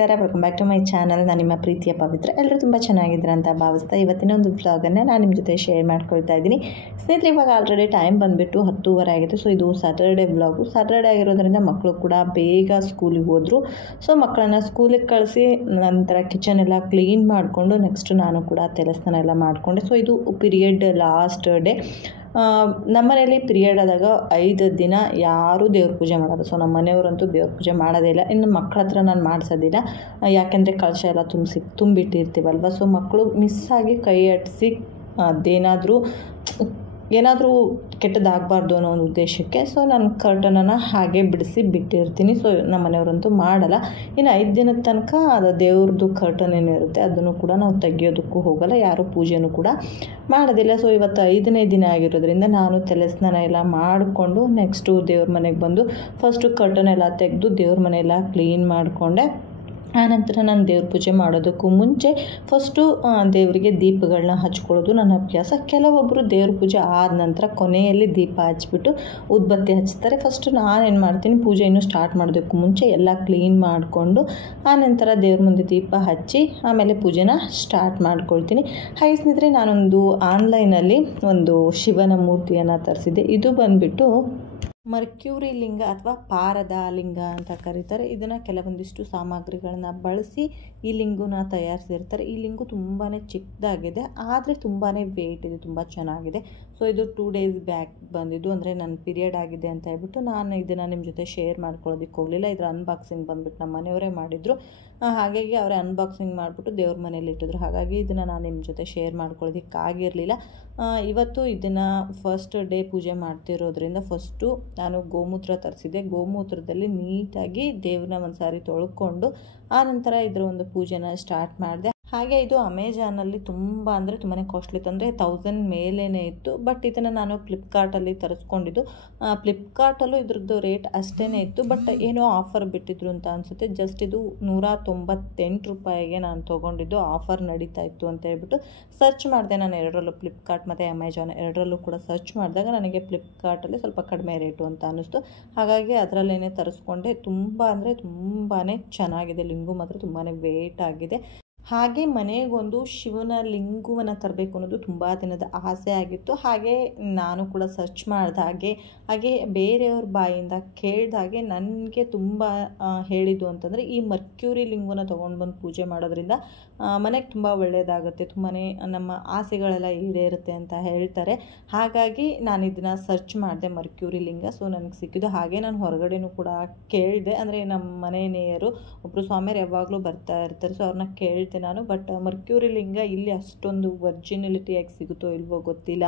ನಮಸ್ಕಾರ, welcome back to my channel. ನಾನು ನಿಮ್ಮ ಪ್ರೀತಿಯ ಪವಿತ್ರ. ಎಲ್ಲರೂ ತುಂಬ ಚೆನ್ನಾಗಿದ್ದೀರ ಅಂತ ಭಾವಿಸ್ತಾ ಇವತ್ತಿನ ಒಂದು ವ್ಲಾಗನ್ನು ನಾನು ನಿಮ್ಮ ಜೊತೆ ಶೇರ್ ಮಾಡ್ಕೊಳ್ತಾ ಇದ್ದೀನಿ. ಸ್ನೇಹಿತರೆ, ಇವಾಗ ಆಲ್ರೆಡಿ ಟೈಮ್ ಬಂದುಬಿಟ್ಟು 10:30 ಆಗಿದೆ. ಸೊ ಇದು ಸ್ಯಾಟರ್ಡೇ ವ್ಲಾಗು. ಸ್ಯಾಟರ್ಡೇ ಆಗಿರೋದ್ರಿಂದ ಮಕ್ಕಳು ಕೂಡ ಬೇಗ ಸ್ಕೂಲಿಗೆ ಹೋದರು. ಸೊ ಮಕ್ಕಳನ್ನು ಸ್ಕೂಲಿಗೆ ಕಳಿಸಿ ನಂತರ ಕಿಚನ್ ಎಲ್ಲ ಕ್ಲೀನ್ ಮಾಡಿಕೊಂಡು ನೆಕ್ಸ್ಟ್ ನಾನು ಕೂಡ ತಲೆಸ್ನಾನ ಎಲ್ಲ ಮಾಡಿಕೊಂಡೆ. ಸೊ ಇದು ಪೀರಿಯಡ್ ಲಾಸ್ಟ್ ಡೇ. ನಮ್ಮನೇಲಿ ಪೀರಿಯಡ್ ಆದಾಗ 5 ದಿನ ಯಾರೂ ದೇವ್ರ ಪೂಜೆ ಮಾಡೋದು. ಸೊ ನಮ್ಮ ಮನೆಯವರಂತೂ ದೇವ್ರ ಪೂಜೆ ಮಾಡೋದೇ ಇಲ್ಲ. ಇನ್ನು ಮಕ್ಕಳ ಹತ್ರ ನಾನು ಮಾಡಿಸೋದಿಲ್ಲ, ಯಾಕೆಂದರೆ ಕಳಶ ಎಲ್ಲ ತುಂಬಿಟ್ಟಿರ್ತೀವಲ್ವ. ಸೊ ಮಕ್ಕಳು ಮಿಸ್ಸಾಗಿ ಕೈ ಅಟ್ಟಿಸಿ ಏನಾದರೂ ಕೆಟ್ಟದಾಗಬಾರ್ದು ಅನ್ನೋ ಒಂದು ಉದ್ದೇಶಕ್ಕೆ ಸೊ ನಾನು ಕರ್ಟನನ್ನು ಹಾಗೆ ಬಿಟ್ಟಿರ್ತೀನಿ. ಸೊ ನಮ್ಮ ಮನೆಯವರಂತೂ ಮಾಡಲ್ಲ. ಇನ್ನು 5 ದಿನದ ತನಕ ಅದು ದೇವ್ರದ್ದು ಕರ್ಟನ್ ಏನಿರುತ್ತೆ ಅದನ್ನು ಕೂಡ ನಾವು ತೆಗಿಯೋದಕ್ಕೂ ಹೋಗಲ್ಲ, ಯಾರೂ ಪೂಜೆನೂ ಕೂಡ ಮಾಡೋದಿಲ್ಲ. ಸೊ ಇವತ್ತು 5ನೇ ದಿನ ಆಗಿರೋದ್ರಿಂದ ನಾನು ತಲೆ ಸ್ನಾನ ಎಲ್ಲ ಮಾಡಿಕೊಂಡು ನೆಕ್ಸ್ಟು ದೇವ್ರ ಮನೆಗೆ ಬಂದು ಫಸ್ಟು ಕರ್ಟನ್ ಎಲ್ಲ ತೆಗೆದು ದೇವ್ರ ಮನೆಯೆಲ್ಲ ಕ್ಲೀನ್ ಮಾಡಿಕೊಂಡೆ. ಆನಂತರ ನಾನು ದೇವ್ರ ಪೂಜೆ ಮಾಡೋದಕ್ಕೂ ಮುಂಚೆ ಫಸ್ಟು ದೇವರಿಗೆ ದೀಪಗಳನ್ನ ಹಚ್ಕೊಳ್ಳೋದು ನನ್ನ ಅಭ್ಯಾಸ. ಕೆಲವೊಬ್ಬರು ದೇವ್ರ ಪೂಜೆ ಆದ ನಂತರ ಕೊನೆಯಲ್ಲಿ ದೀಪ ಹಚ್ಬಿಟ್ಟು ಉದ್ಬತ್ತಿ ಹಚ್ತಾರೆ. ಫಸ್ಟು ನಾನೇನು ಮಾಡ್ತೀನಿ, ಪೂಜೆ ಇನ್ನೂ ಸ್ಟಾರ್ಟ್ ಮಾಡೋದಕ್ಕೂ ಮುಂಚೆ ಎಲ್ಲ ಕ್ಲೀನ್ ಮಾಡಿಕೊಂಡು ಆನಂತರ ದೇವ್ರ ಮುಂದೆ ದೀಪ ಹಚ್ಚಿ ಆಮೇಲೆ ಪೂಜೆನ ಸ್ಟಾರ್ಟ್ ಮಾಡ್ಕೊಳ್ತೀನಿ. ಹಾಗೆ ಸ್ನೇಹಿತರೆ, ನಾನೊಂದು ಆನ್ಲೈನಲ್ಲಿ ಒಂದು ಶಿವನ ಮೂರ್ತಿಯನ್ನು ತರಿಸಿದ್ದೆ. ಇದು ಬಂದುಬಿಟ್ಟು ಮರ್ಕ್ಯೂರಿ ಲಿಂಗ ಅಥವಾ ಪಾರದ ಲಿಂಗ ಅಂತ ಕರೀತಾರೆ. ಇದನ್ನು ಕೆಲವೊಂದಿಷ್ಟು ಸಾಮಗ್ರಿಗಳನ್ನ ಬಳಸಿ ಈ ಲಿಂಗುನ ತಯಾರಿಸಿರ್ತಾರೆ. ಈ ಲಿಂಗು ತುಂಬಾ ಚಿಕ್ಕದಾಗಿದೆ, ಆದರೆ ತುಂಬಾ ವೇಟ್ ಇದೆ, ತುಂಬ ಚೆನ್ನಾಗಿದೆ. ಸೊ ಇದು 2 days ಬ್ಯಾಕ್ ಬಂದಿದ್ದು, ಅಂದರೆ ನನ್ನ ಪೀರಿಯಡ್ ಆಗಿದೆ ಅಂತ ಹೇಳ್ಬಿಟ್ಟು ನಾನು ಇದನ್ನು ನಿಮ್ಮ ಜೊತೆ ಶೇರ್ ಮಾಡ್ಕೊಳ್ಳೋದಕ್ಕೆ ಹೋಗಲಿಲ್ಲ. ಇದರ ಅನ್ಬಾಕ್ಸಿಂಗ್ ಬಂದುಬಿಟ್ಟು ನಮ್ಮ ಮನೆಯವರೇ ಮಾಡಿದರು. ಹಾಗಾಗಿ ಅವರೇ ಅನ್ಬಾಕ್ಸಿಂಗ್ ಮಾಡಿಬಿಟ್ಟು ದೇವ್ರ ಮನೇಲಿ ಇಟ್ಟಿದ್ರು. ಹಾಗಾಗಿ ಇದನ್ನು ನಾನು ನಿಮ್ಮ ಜೊತೆ ಶೇರ್ ಮಾಡ್ಕೊಳ್ಳೋದಕ್ಕಾಗಿರಲಿಲ್ಲ. ಇವತ್ತು ಇದನ್ನು ಫಸ್ಟ್ ಡೇ ಪೂಜೆ ಮಾಡ್ತಿರೋದ್ರಿಂದ ಫಸ್ಟು ನಾನು ಗೋಮೂತ್ರ ತರಿಸಿದ್ದೆ. ಗೋಮೂತ್ರದಲ್ಲಿ ನೀಟಾಗಿ ದೇವ್ರನ್ನ ಒಂದು ಸಾರಿ ತೊಳ್ಕೊಂಡು ಆನಂತರ ಇದರ ಒಂದು ಪೂಜೆನ ಸ್ಟಾರ್ಟ್ ಮಾಡಿದೆ. ಹಾಗೆ ಇದು ಅಮೆಜಾನಲ್ಲಿ ತುಂಬಾ ಕಾಸ್ಟ್ಲಿ ಇತ್ತು, ಅಂದರೆ 1000 ಮೇಲೇ ಇತ್ತು. ಬಟ್ ಇದನ್ನು ನಾನು ಫ್ಲಿಪ್ಕಾರ್ಟಲ್ಲಿ ತರಿಸ್ಕೊಂಡಿದ್ದು. ಫ್ಲಿಪ್ಕಾರ್ಟಲ್ಲೂ ಇದ್ರದ್ದು ರೇಟ್ ಅಷ್ಟೇ ಇತ್ತು, ಬಟ್ ಏನೋ ಆಫರ್ ಬಿಟ್ಟಿದ್ರು ಅಂತ ಅನಿಸುತ್ತೆ. ಜಸ್ಟ್ ಇದು 198 ರೂಪಾಯಿಗೆ ನಾನು ತೊಗೊಂಡಿದ್ದು. ಆಫರ್ ನಡೀತಾ ಇತ್ತು ಅಂತ ಹೇಳ್ಬಿಟ್ಟು ಸರ್ಚ್ ಮಾಡಿದೆ ನಾನು ಎರಡರಲ್ಲೂ, ಫ್ಲಿಪ್ಕಾರ್ಟ್ ಮತ್ತು ಅಮೆಜಾನ್ ಎರಡರಲ್ಲೂ ಕೂಡ ಸರ್ಚ್ ಮಾಡಿದಾಗ ನನಗೆ ಫ್ಲಿಪ್ಕಾರ್ಟಲ್ಲಿ ಸ್ವಲ್ಪ ಕಡಿಮೆ ರೇಟು ಅಂತ ಅನ್ನಿಸ್ತು. ಹಾಗಾಗಿ ಅದರಲ್ಲೇನೆ ತರಿಸ್ಕೊಂಡೆ. ತುಂಬಾ ಚೆನ್ನಾಗಿದೆ. ಲಿಂಗು ಮಾತ್ರ ತುಂಬಾ ವೇಟ್ ಆಗಿದೆ. ಹಾಗೆ ಮನೆಗೊಂದು ಶಿವನ ಲಿಂಗುವನ್ನು ತರಬೇಕು ಅನ್ನೋದು ತುಂಬ ದಿನದ ಆಸೆ ಆಗಿತ್ತು. ಹಾಗೆ ನಾನು ಕೂಡ ಸರ್ಚ್ ಮಾಡಿದಾಗೆ ಹಾಗೆ ಬೇರೆಯವ್ರ ಬಾಯಿಂದ ಕೇಳಿದಾಗೆ ನನಗೆ ತುಂಬ ಹೇಳಿದ್ದು ಅಂತಂದರೆ ಈ ಮರ್ಕ್ಯೂರಿ ಲಿಂಗುನ ತೊಗೊಂಡು ಬಂದು ಪೂಜೆ ಮಾಡೋದ್ರಿಂದ ಮನೆಗೆ ತುಂಬ ಒಳ್ಳೆಯದಾಗುತ್ತೆ, ತುಂಬಾ ನಮ್ಮ ಆಸೆಗಳೆಲ್ಲ ಈಡೇರುತ್ತೆ ಅಂತ ಹೇಳ್ತಾರೆ. ಹಾಗಾಗಿ ನಾನು ಇದನ್ನು ಸರ್ಚ್ ಮಾಡಿದೆ, ಮರ್ಕ್ಯೂರಿ ಲಿಂಗ. ಸೊ ನನಗೆ ಸಿಕ್ಕಿದ್ದು. ಹಾಗೆ ನಾನು ಹೊರಗಡೆನೂ ಕೂಡ ಕೇಳಿದೆ, ಅಂದರೆ ನಮ್ಮ ಮನೆ ನೇಯರು ಒಬ್ಬರು ಸ್ವಾಮಿಯರು ಯಾವಾಗಲೂ ಬರ್ತಾ ಇರ್ತಾರೆ. ಸೊ ಅವ್ರನ್ನ ಕೇಳಿದೆ ನಾನು. ಬಟ್ ಮರ್ಕ್ಯೂರಿ ಲಿಂಗ ಇಲ್ಲಿ ಅಷ್ಟೊಂದು ಒರ್ಜಿನಲಿಟಿಯಾಗಿ ಸಿಗುತ್ತೋ ಇಲ್ವೋ ಗೊತ್ತಿಲ್ಲ,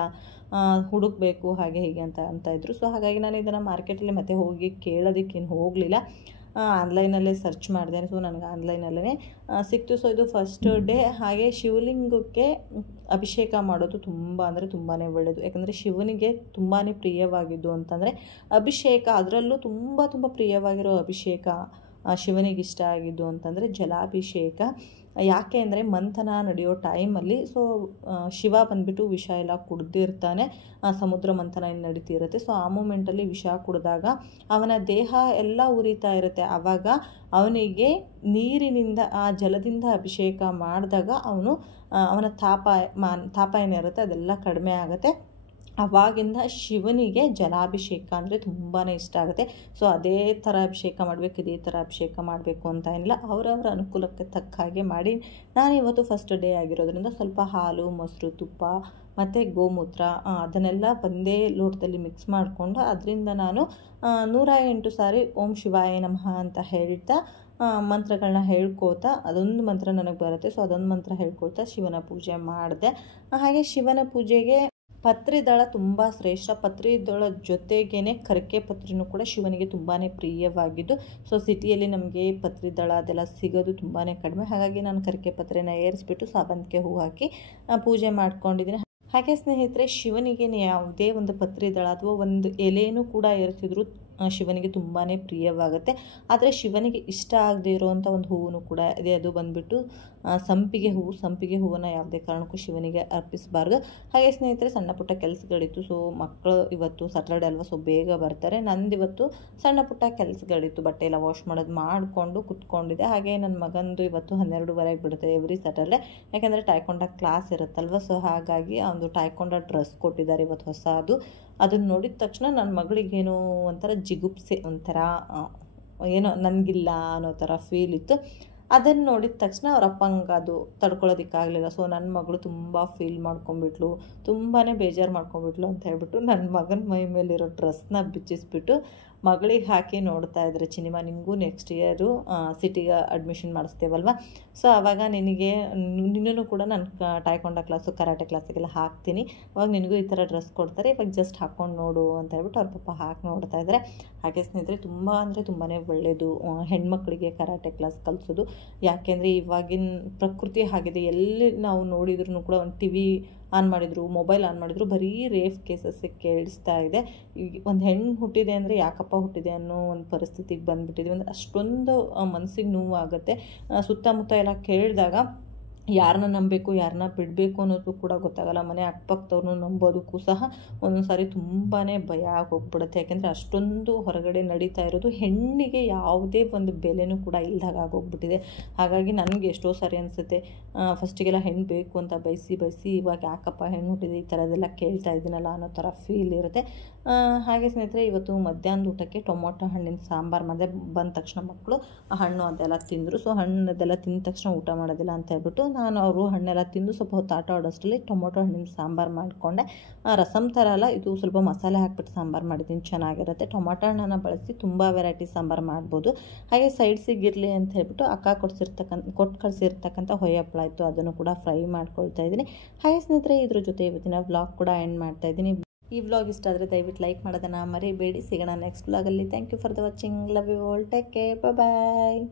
ಹುಡುಕಬೇಕು ಹಾಗೆ ಹೀಗೆ ಅಂತ ಇದ್ರು. ಸೊ ಹಾಗಾಗಿ ನಾನು ಇದನ್ನು ಮಾರ್ಕೆಟಲ್ಲಿ ಮತ್ತೆ ಹೋಗಿ ಕೇಳೋದಕ್ಕೇನು ಹೋಗಲಿಲ್ಲ, ಆನ್ಲೈನಲ್ಲೇ ಸರ್ಚ್ ಮಾಡಿದೆ. ಸೊ ನನಗೆ ಆನ್ಲೈನಲ್ಲೇ ಸಿಕ್ತು. ಸೊ ಇದು ಫಸ್ಟ್ ಡೇ. ಹಾಗೆ ಶಿವಲಿಂಗಕ್ಕೆ ಅಭಿಷೇಕ ಮಾಡೋದು ತುಂಬಾ ಒಳ್ಳೆಯದು. ಯಾಕಂದರೆ ಶಿವನಿಗೆ ತುಂಬಾ ಪ್ರಿಯವಾಗಿದ್ದು ಅಂತಂದರೆ ಅಭಿಷೇಕ. ಅದರಲ್ಲೂ ತುಂಬ ಪ್ರಿಯವಾಗಿರೋ ಅಭಿಷೇಕ ಶಿವನಿಗೆ ಇಷ್ಟ ಆಗಿದ್ದು ಅಂತಂದರೆ ಜಲಾಭಿಷೇಕ. ಯಾಕೆ ಅಂದರೆ ಮಂಥನ ನಡೆಯೋ ಟೈಮಲ್ಲಿ ಸೊ ಶಿವ ಬಂದುಬಿಟ್ಟು ವಿಷ ಎಲ್ಲ ಕುಡ್ದಿರ್ತಾನೆ, ಸಮುದ್ರ ಮಂಥನ ಏನು ನಡೀತಿರುತ್ತೆ. ಸೊ ಆ ಮೂಮೆಂಟಲ್ಲಿ ವಿಷ ಕುಡಿದಾಗ ಅವನ ದೇಹ ಎಲ್ಲ ಉರಿತಾ ಇರುತ್ತೆ. ಆವಾಗ ಅವನಿಗೆ ನೀರಿನಿಂದ, ಆ ಜಲದಿಂದ ಅಭಿಷೇಕ ಮಾಡಿದಾಗ ಅವನ ತಾಪ ಏನಿರುತ್ತೆ ಅದೆಲ್ಲ ಕಡಿಮೆ ಆಗುತ್ತೆ. ಅವಾಗಿಂದ ಶಿವನಿಗೆ ಜಲಾಭಿಷೇಕ ಅಂದರೆ ತುಂಬಾ ಇಷ್ಟ ಆಗುತ್ತೆ. ಸೊ ಅದೇ ಥರ ಅಭಿಷೇಕ ಮಾಡಬೇಕು, ಇದೇ ಥರ ಅಭಿಷೇಕ ಮಾಡಬೇಕು ಅಂತ ಏನಿಲ್ಲ, ಅವರವರ ಅನುಕೂಲಕ್ಕೆ ತಕ್ಕ ಹಾಗೆ ಮಾಡಿ. ನಾನು ಇವತ್ತು ಫಸ್ಟ್ ಡೇ ಆಗಿರೋದ್ರಿಂದ ಸ್ವಲ್ಪ ಹಾಲು, ಮೊಸರು, ತುಪ್ಪ ಮತ್ತು ಗೋಮೂತ್ರ ಅದನ್ನೆಲ್ಲ ಒಂದೇ ಲೋಟದಲ್ಲಿ ಮಿಕ್ಸ್ ಮಾಡಿಕೊಂಡು ಅದರಿಂದ ನಾನು 108 ಸಾರಿ ಓಂ ಶಿವಾಯ ನಮಃ ಅಂತ ಹೇಳ್ತಾ ಮಂತ್ರಗಳನ್ನ ಹೇಳ್ಕೋತಾ, ಅದೊಂದು ಮಂತ್ರ ನನಗೆ ಬರುತ್ತೆ. ಸೊ ಅದೊಂದು ಮಂತ್ರ ಹೇಳ್ಕೊಳ್ತಾ ಶಿವನ ಪೂಜೆ ಮಾಡಿದೆ. ಹಾಗೆ ಶಿವನ ಪೂಜೆಗೆ ಪತ್ರಿದಳ ತುಂಬ ಶ್ರೇಷ್ಠ. ಪತ್ರಿದಳ ಜೊತೆಗೇ ಕರಕೆ ಪತ್ರಿನೂ ಕೂಡ ಶಿವನಿಗೆ ತುಂಬಾ ಪ್ರಿಯವಾಗಿದ್ದು. ಸೊ ಸಿಟಿಯಲ್ಲಿ ನಮಗೆ ಪತ್ರಿದಳ ಅದೆಲ್ಲ ಸಿಗೋದು ತುಂಬಾ ಕಡಿಮೆ. ಹಾಗಾಗಿ ನಾನು ಕರಕೆ ಪತ್ರೆನ ಏರಿಸ್ಬಿಟ್ಟು ಸಾವಂತಿಗೆ ಹೂ ಹಾಕಿ ಪೂಜೆ ಮಾಡ್ಕೊಂಡಿದ್ದೀನಿ. ಹಾಗೆ ಸ್ನೇಹಿತರೆ, ಶಿವನಿಗೆ ಯಾವುದೇ ಒಂದು ಪತ್ರಿದಳ ಅಥವಾ ಒಂದು ಎಲೆನೂ ಕೂಡ ಏರಿಸಿದ್ರು ಶಿವನಿಗೆ ತುಂಬಾ ಪ್ರಿಯವಾಗುತ್ತೆ. ಆದರೆ ಶಿವನಿಗೆ ಇಷ್ಟ ಆಗದೆ ಇರೋವಂಥ ಒಂದು ಹೂವು ಕೂಡ ಇದೆ, ಅದು ಬಂದುಬಿಟ್ಟು ಸಂಪಿಗೆ ಹೂವನ್ನು ಯಾವುದೇ ಕಾರಣಕ್ಕೂ ಶಿವನಿಗೆ ಅರ್ಪಿಸಬಾರ್ದು. ಹಾಗೆ ಸ್ನೇಹಿತರೆ, ಸಣ್ಣ ಪುಟ್ಟ ಕೆಲಸಗಳಿತ್ತು. ಸೊ ಮಕ್ಕಳು ಇವತ್ತು ಸ್ಯಾಟರ್ಡೆ ಅಲ್ವಾ, ಸೊ ಬೇಗ ಬರ್ತಾರೆ. ನಂದಿವತ್ತು ಸಣ್ಣ ಪುಟ್ಟ ಕೆಲಸಗಳಿತ್ತು, ಬಟ್ಟೆ ಎಲ್ಲ ವಾಶ್ ಮಾಡೋದು ಮಾಡಿಕೊಂಡು ಕುತ್ಕೊಂಡಿದ್ದೆ. ಹಾಗೆ ನನ್ನ ಮಗಂದು ಇವತ್ತು 12:30 ಬಿಡುತ್ತೆ ಎವ್ರಿ ಸ್ಯಾಟರ್ಡೆ, ಯಾಕೆಂದರೆ ಟೈಕೊಂಡ ಕ್ಲಾಸ್ ಇರುತ್ತಲ್ವ. ಸೊ ಹಾಗಾಗಿ ಒಂದು ಟೈಕೊಂಡ ಡ್ರೆಸ್ ಕೊಟ್ಟಿದ್ದಾರೆ ಇವತ್ತು ಹೊಸದು. ಅದನ್ನು ನೋಡಿದ ತಕ್ಷಣ ನನ್ನ ಮಗಳಿಗೇನೋ ಒಂಥರ ಜಿಗುಪ್ಸೆ, ಒಂಥರ ಏನೋ ನನಗಿಲ್ಲ ಅನ್ನೋ ಥರ ಫೀಲ್ ಇತ್ತು. ಅದನ್ನು ನೋಡಿದ ತಕ್ಷಣ ಅವ್ರ ಅಪ್ಪಂಗೆ ಅದು ತಡ್ಕೊಳ್ಳೋದಕ್ಕಾಗಲಿಲ್ಲ. ಸೊ ನನ್ನ ಮಗಳು ತುಂಬ ಫೀಲ್ ಮಾಡ್ಕೊಂಬಿಟ್ಲು, ತುಂಬಾ ಬೇಜಾರು ಮಾಡ್ಕೊಂಬಿಟ್ಲು ಅಂತ ಹೇಳ್ಬಿಟ್ಟು ನನ್ನ ಮಗನ ಮೈ ಮೇಲಿರೋ ಡ್ರೆಸ್ನ ಬಿಚ್ಚಿಸ್ಬಿಟ್ಟು ಮಗಳಿಗೆ ಹಾಕಿ ನೋಡ್ತಾ ಇದ್ರೆ, ಚಿನಿಮಾ ನಿನಗೂ ನೆಕ್ಸ್ಟ್ ಇಯರು ಸಿಟಿಗೆ ಅಡ್ಮಿಷನ್ ಮಾಡಿಸ್ತೇವಲ್ವ, ಸೊ ಆವಾಗ ನಿನ್ನೂ ಕೂಡ ನಾನು ಟೈಕೊಂಡ ಕ್ಲಾಸು ಕರಾಟೆ ಕ್ಲಾಸಿಗೆಲ್ಲ ಹಾಕ್ತೀನಿ, ಅವಾಗ ನಿನಗೂ ಈ ಥರ ಡ್ರೆಸ್ ಕೊಡ್ತಾರೆ, ಇವಾಗ ಜಸ್ಟ್ ಹಾಕ್ಕೊಂಡು ನೋಡು ಅಂತ ಹೇಳ್ಬಿಟ್ಟು ಅವ್ರ ಪಾಪ ಹಾಕಿ ನೋಡ್ತಾ ಇದ್ದಾರೆ. ಹಾಗೆ ಸ್ನೇಹಿತರೆ, ತುಂಬ ಅಂದರೆ ತುಂಬಾ ಒಳ್ಳೆಯದು ಹೆಣ್ಮಕ್ಳಿಗೆ ಕರಾಟೆ ಕ್ಲಾಸ್ ಕಲಿಸೋದು. ಯಾಕೆಂದರೆ ಇವಾಗಿನ ಪ್ರಕೃತಿ ಆಗಿದೆ, ಎಲ್ಲಿ ನಾವು ನೋಡಿದ್ರೂ ಕೂಡ ಒಂದು ಟಿವಿ ಆನ್ ಮಾಡಿದ್ರು, ಮೊಬೈಲ್ ಆನ್ ಮಾಡಿದ್ರು, ಬರೀ ರೇಪ್ ಕೇಸಸ್ಸೇ ಕೇಳಿಸ್ತಾ ಇದೆ. ಈಗ ಒಂದು ಹೆಣ್ಣು ಹುಟ್ಟಿದೆ ಅಂದರೆ ಯಾಕಪ್ಪ ಹುಟ್ಟಿದೆ ಅನ್ನೋ ಒಂದು ಪರಿಸ್ಥಿತಿಗೆ ಬಂದುಬಿಟ್ಟಿದೆ. ಅಂದರೆ ಅಷ್ಟೊಂದು ಮನಸ್ಸಿಗೆ ನೋವು ಆಗುತ್ತೆ. ಸುತ್ತಮುತ್ತ ಎಲ್ಲ ಕೇಳಿದಾಗ ಯಾರನ್ನ ನಂಬಬೇಕು, ಯಾರನ್ನ ಬಿಡಬೇಕು ಅನ್ನೋದು ಕೂಡ ಗೊತ್ತಾಗಲ್ಲ. ಮನೆ ಅಕ್ಕಪಕ್ಕದವ್ರನ್ನೂ ನಂಬೋದಕ್ಕೂ ಸಹ ಒಂದೊಂದು ಸಾರಿ ತುಂಬಾ ಭಯ ಆಗೋಗ್ಬಿಡುತ್ತೆ. ಯಾಕೆಂದರೆ ಅಷ್ಟೊಂದು ಹೊರಗಡೆ ನಡೀತಾ ಇರೋದು, ಹೆಣ್ಣಿಗೆ ಯಾವುದೇ ಒಂದು ಬೆಲೆನೂ ಕೂಡ ಇಲ್ದಾಗ ಆಗೋಗ್ಬಿಟ್ಟಿದೆ. ಹಾಗಾಗಿ ನನಗೆ ಎಷ್ಟೋ ಸಾರಿ ಅನಿಸುತ್ತೆ, ಫಸ್ಟಿಗೆಲ್ಲ ಹೆಣ್ಣು ಬೇಕು ಅಂತ ಬಯಸಿ ಇವಾಗ ಯಾಕಪ್ಪ ಹೆಣ್ಣು ಹುಟ್ಟಿದೆ ಈ ಥರದ್ದೆಲ್ಲ ಕೇಳ್ತಾ ಇದ್ದೀನಲ್ಲ ಅನ್ನೋ ಥರ ಫೀಲ್ ಇರುತ್ತೆ. ಹಾಗೆ ಸ್ನೇಹಿತರೆ, ಇವತ್ತು ಮಧ್ಯಾಹ್ನದ ಊಟಕ್ಕೆ ಟೊಮೊಟೊ ಹಣ್ಣಿನ ಸಾಂಬಾರು ಮಾಡಿದೆ. ಬಂದ ತಕ್ಷಣ ಮಕ್ಕಳು ಹಣ್ಣು ಅದೆಲ್ಲ ತಿಂದರು. ಸೊ ಹಣ್ಣದೆಲ್ಲ ತಿಂದ ತಕ್ಷಣ ಊಟ ಮಾಡೋದಿಲ್ಲ ಅಂತ ಹೇಳ್ಬಿಟ್ಟು ನಾನು ಅವರು ಹಣ್ಣೆಲ್ಲ ತಿಂದು ಸ್ವಲ್ಪ ಹೊತ್ತು ಆಟ ಆಡೋಷ್ಟರಲ್ಲಿ ಟೊಮೊಟೊ ಹಣ್ಣಿನ ಸಾಂಬಾರು ಮಾಡಿಕೊಂಡೆ. ರಸಮ್ ಥರ ಅಲ್ಲ, ಇದು ಸ್ವಲ್ಪ ಮಸಾಲೆ ಹಾಕ್ಬಿಟ್ಟು ಸಾಂಬಾರು ಮಾಡಿದ್ದೀನಿ, ಚೆನ್ನಾಗಿರುತ್ತೆ. ಟೊಮೊಟೊ ಹಣ್ಣನ್ನು ಬಳಸಿ ತುಂಬ ವೆರೈಟಿ ಸಾಂಬಾರು ಮಾಡ್ಬೋದು. ಹಾಗೆ ಸೈಡ್ಸಿಗಿರಲಿ ಅಂತ ಹೇಳ್ಬಿಟ್ಟು ಅಕ್ಕ ಕೊಟ್ಟು ಕಳಿಸಿರ್ತಕ್ಕಂಥ ಹೊಯ್ಯ ಹಪ್ಪಳ ಇತ್ತು, ಅದನ್ನು ಕೂಡ ಫ್ರೈ ಮಾಡ್ಕೊಳ್ತಾ ಇದ್ದೀನಿ. ಹಾಗೆ ಸ್ನೇಹಿತರೆ, ಇದ್ರ ಜೊತೆ ಇವತ್ತಿನ ವ್ಲಾಗ್ ಕೂಡ ಎಂಡ್ ಮಾಡ್ತಾ ಇದ್ದೀನಿ. ಈ ವ್ಲಾಗ್ ಇಷ್ಟ ಆದರೆ ದಯವಿಟ್ಟು ಲೈಕ್ ಮಾಡೋದನ್ನು ಮರಿಬೇಡಿ. ಸಿಗೋಣ ನೆಕ್ಸ್ಟ್ ವ್ಲಾಗಲ್ಲಿ. Thank you for the watching. Love you all. Take care. Bye.